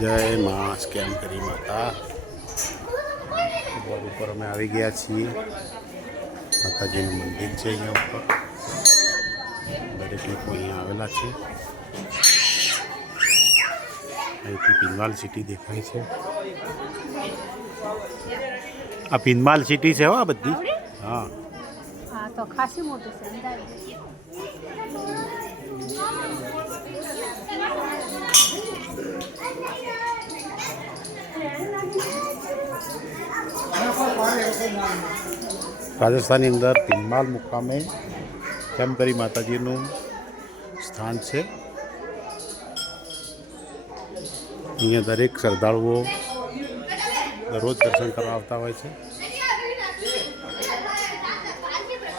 જય માં સ્કેમ કરી માતા? બોર્ડ ઉપર અમે આવી ગયા છીએ. માતાજીનું મંદિર છે અહીંયા ઉપર. દરેક લોકો અહીંયા આવેલા છે. અહીંથી પિનવાલ સિટી દેખાય છે. આ પિનમાલ સિટી છે હો આ બધી. હા. હા તો ખાસી મોટી છે રાજસ્થાનની અંદર પિનમાલ મુકામે કેમકરી માતાજીનું સ્થાન છે. અહીંયા દરેક શ્રદ્ધાળુઓ દરરોજ દર્શન કરવા આવતા હોય છે.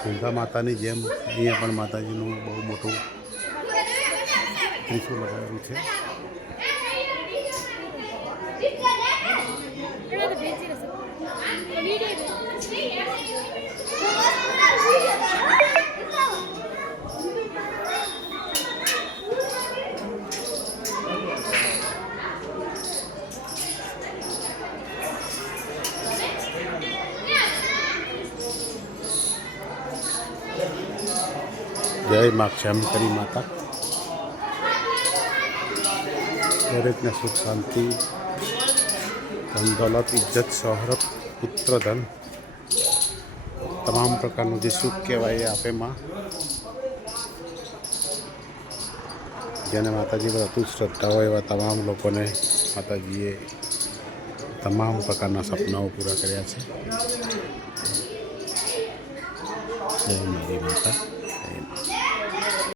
દુર્ગા માતાની જેમ અહીંયા પણ માતાજીનું બહુ મોટું ત્રિશુલ લગાવેલું છે. જય મા ક્ષેમકરી માતા દરેકને સુખ શાંતિ ધન દોલત ઇજ્જત પુત્ર ધન તમામ પ્રકારનું જે સુખ કહેવાય એ આપે માં જેને માતાજી પર અતુલ શ્રદ્ધા હોય એવા તમામ લોકોને માતાજીએ તમામ પ્રકારના સપનાઓ પૂરા કર્યા છે જય મારી માતા